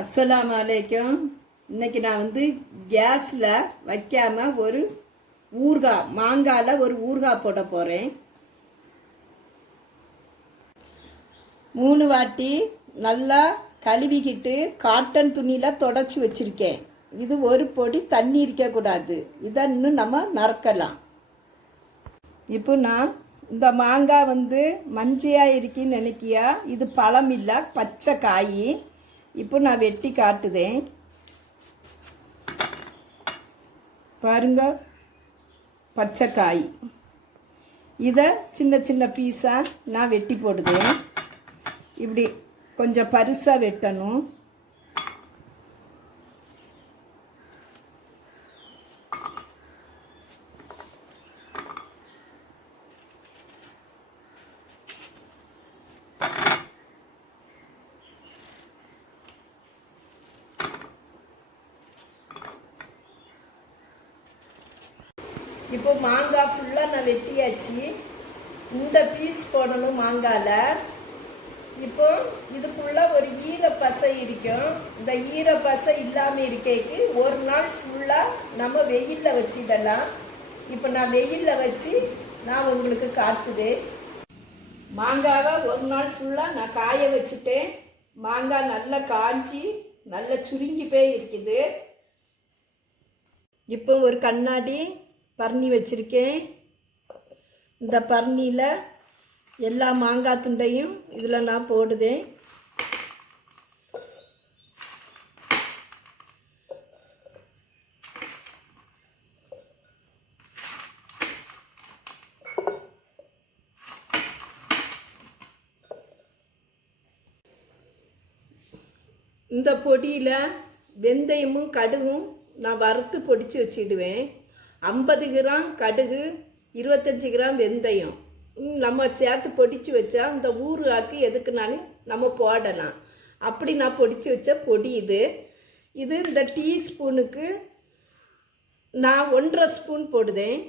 அஸ்ஸலாமு அலைக்கும். இன்னைக்கு நான் கேஸில் வைக்காம ஒரு ஊறுகாய், மாங்காயில் ஒரு ஊறுகாய் போட போகிறேன். 3 வாட்டி நல்லா கழுவிக்கிட்டு காட்டன் துணியில் தொடச்சி வச்சுருக்கேன். இது ஒரு பொடி தண்ணி இருக்கக்கூடாது. இதை இன்னும் நம்ம நறுக்கலாம். இப்போ நான் இந்த மாங்காய் மஞ்சையாக இருக்குன்னு நினைக்கியா, இது பழம் இல்லை, பச்சை காய். இப்போ நான் வெட்டி காட்டுதேன் பாருங்க. பச்சை காய் இதை சின்ன சின்ன பீஸாக நான் வெட்டி போடுதேன். இப்படி கொஞ்சம் பருசாக வெட்டணும். இப்போ மாங்காய் ஃபுல்லாக நான் வெட்டியாச்சு. இந்த பீஸ் போடணும் மாங்காயில். இப்போ இதுக்குள்ளே ஒரு ஈரப்பசை இருக்கும். இந்த ஈரப்பசை இல்லாமல் இருக்கைக்கு ஒரு நாள் ஃபுல்லாக நம்ம வெயிலில் வச்சிடலாம். இப்போ நான் வெயிலில் வச்சு நான் உங்களுக்கு காட்டுதேன். மாங்காவை ஒரு நாள் ஃபுல்லாக நான் காய வச்சுட்டேன். மாங்காய் நல்லா காஞ்சி நல்லா சுருங்கி போய் இருக்குது. இப்போ ஒரு கண்ணாடி பரணி வச்சுருக்கேன். இந்த பரணியில் எல்லா மாங்காய் துண்டையும் இதில் நான் போடுதேன். இந்த பொடியில் வெந்தயமும் கடுகும் நான் வறுத்து பொடிச்சு வச்சிடுவேன். 50 கிராம் கடுகு, 25 கிராம் வெந்தயம் நம்ம சேர்த்து பொடிச்சு வச்சா இந்த ஊறுகாய்க்கு எதுக்குனாலும் நம்ம போடலாம். அப்படி நான் பொடிச்சு வச்ச பொடி இது. இந்த டீஸ்பூனுக்கு நான் 1.5 ஸ்பூன் போடுதேன்.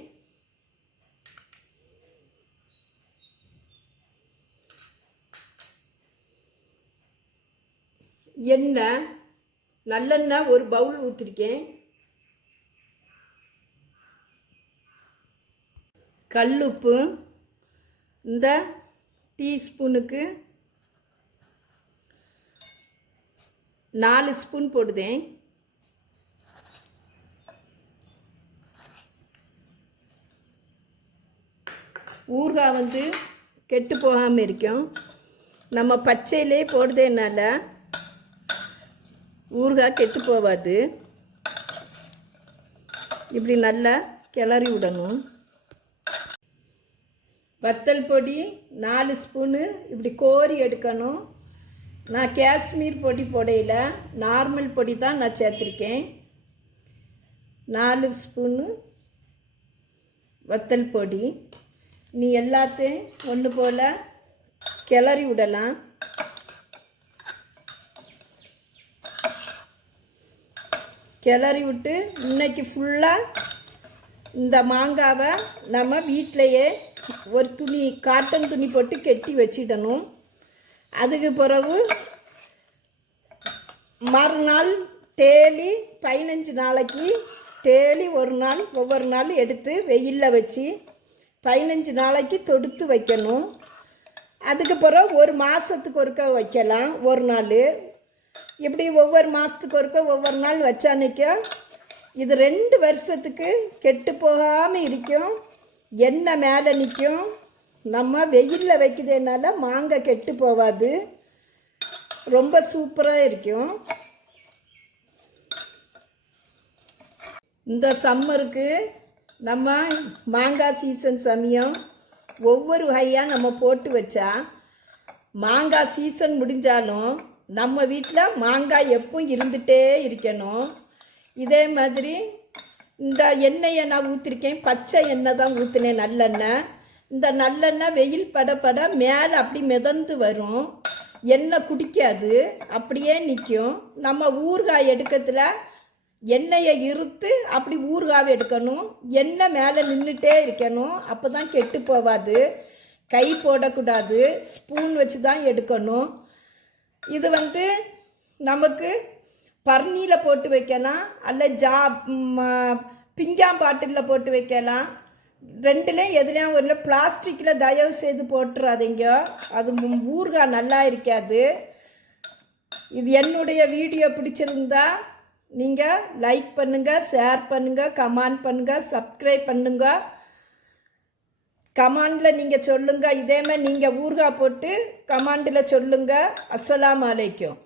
எண்ணெய், நல்லெண்ணெய் ஒரு பவுல் ஊற்றிருக்கேன். கல்லுப்பு இந்த டீஸ்பூனுக்கு 4 ஸ்பூன் போடுதேன். ஊறுகாய் கெட்டு போகாமல் இருக்கும். நம்ம பச்சையிலே போடுறதுனால ஊறுகாய் கெட்டு போகாது. இப்படி நல்லா கிளறி விடணும். வத்தல் பொடி 4 ஸ்பூனு இப்படி கோரி எடுக்கணும். நான் காஷ்மீர் பொடி போடையில் நார்மல் பொடி தான் நான் சேர்த்துருக்கேன். 4 ஸ்பூனு வத்தல் பொடி. நீ எல்லாத்தையும் ஒன்று போல் கிளறி விடலாம். கிளறி விட்டு இன்னைக்கு ஃபுல்லாக இந்த மாங்காவை நம்ம வீட்டிலையே ஒரு துணி, காட்டன் துணி போட்டு கெட்டி வச்சிடணும். அதுக்கு பிறகு மறுநாள் டெய்லி 15 நாளைக்கு டெய்லி ஒரு நாள் ஒவ்வொரு நாள் எடுத்து வெயிலில் வச்சு 15 நாளைக்கு தொடுத்து வைக்கணும். அதுக்கு பிறகு ஒரு மாதத்துக்கு ஒருக்க வைக்கலாம் ஒரு நாள். இப்படி ஒவ்வொரு மாதத்துக்கு ஒருக்க ஒவ்வொரு நாள் வச்சானிக்க இது 2 வருஷத்துக்கு கெட்டு போகாமல் இருக்கும். எண்ணெய் மேலே நிற்கும். நம்ம வெயிலில் வைக்கிறதுனால மாங்காய் கெட்டு போகாது. ரொம்ப சூப்பராக இருக்கும். இந்த சம்மருக்கு நம்ம மாங்காய் சீசன் சமயம் ஒவ்வொரு வகையாக நம்ம போட்டு வச்சா மாங்காய் சீசன் முடிஞ்சாலும் நம்ம வீட்டில் மாங்காய் எப்பவும் இருந்துகிட்டே இருக்கணும். இதே மாதிரி இந்த எண்ணெயை நான் ஊற்றிருக்கேன். பச்சை எண்ணெய் தான் ஊற்றினேன், நல்லெண்ணெய். இந்த நல்லெண்ணெய் வெயில் பட மேலே அப்படி மிதந்து வரும். எண்ணெய் குடிக்காது, அப்படியே நிற்கும். நம்ம ஊறுகாய் எடுக்கிறதுல எண்ணெயை இருத்து அப்படி ஊறுகாய் எடுக்கணும். எண்ணெய் மேலே நின்றுட்டே இருக்கணும். அப்போ தான் கெட்டு போகாது. கை போடக்கூடாது, ஸ்பூன் வச்சு தான் எடுக்கணும். இது நமக்கு பர்னியில் போட்டு வைக்கலாம், அல்ல பிங்காம் பாட்டிலில் போட்டு வைக்கலாம். ரெண்டுலேயும் எதுலேயும் ஒரு பிளாஸ்டிக்கில் தயவு செய்து போட்டுறாதீங்க, அது ஊறுகாய் நல்லா இருக்காது. இது என்னுடைய வீடியோ பிடிச்சிருந்தா நீங்கள் லைக் பண்ணுங்கள், ஷேர் பண்ணுங்கள், கமெண்ட் பண்ணுங்கள், சப்ஸ்கிரைப் பண்ணுங்கள். கமெண்டில் நீங்கள் சொல்லுங்கள், இதேமாதிரி நீங்கள் ஊறுகாய் போட்டு கமெண்டில் சொல்லுங்கள். அஸ்ஸலாமு அலைக்கும்.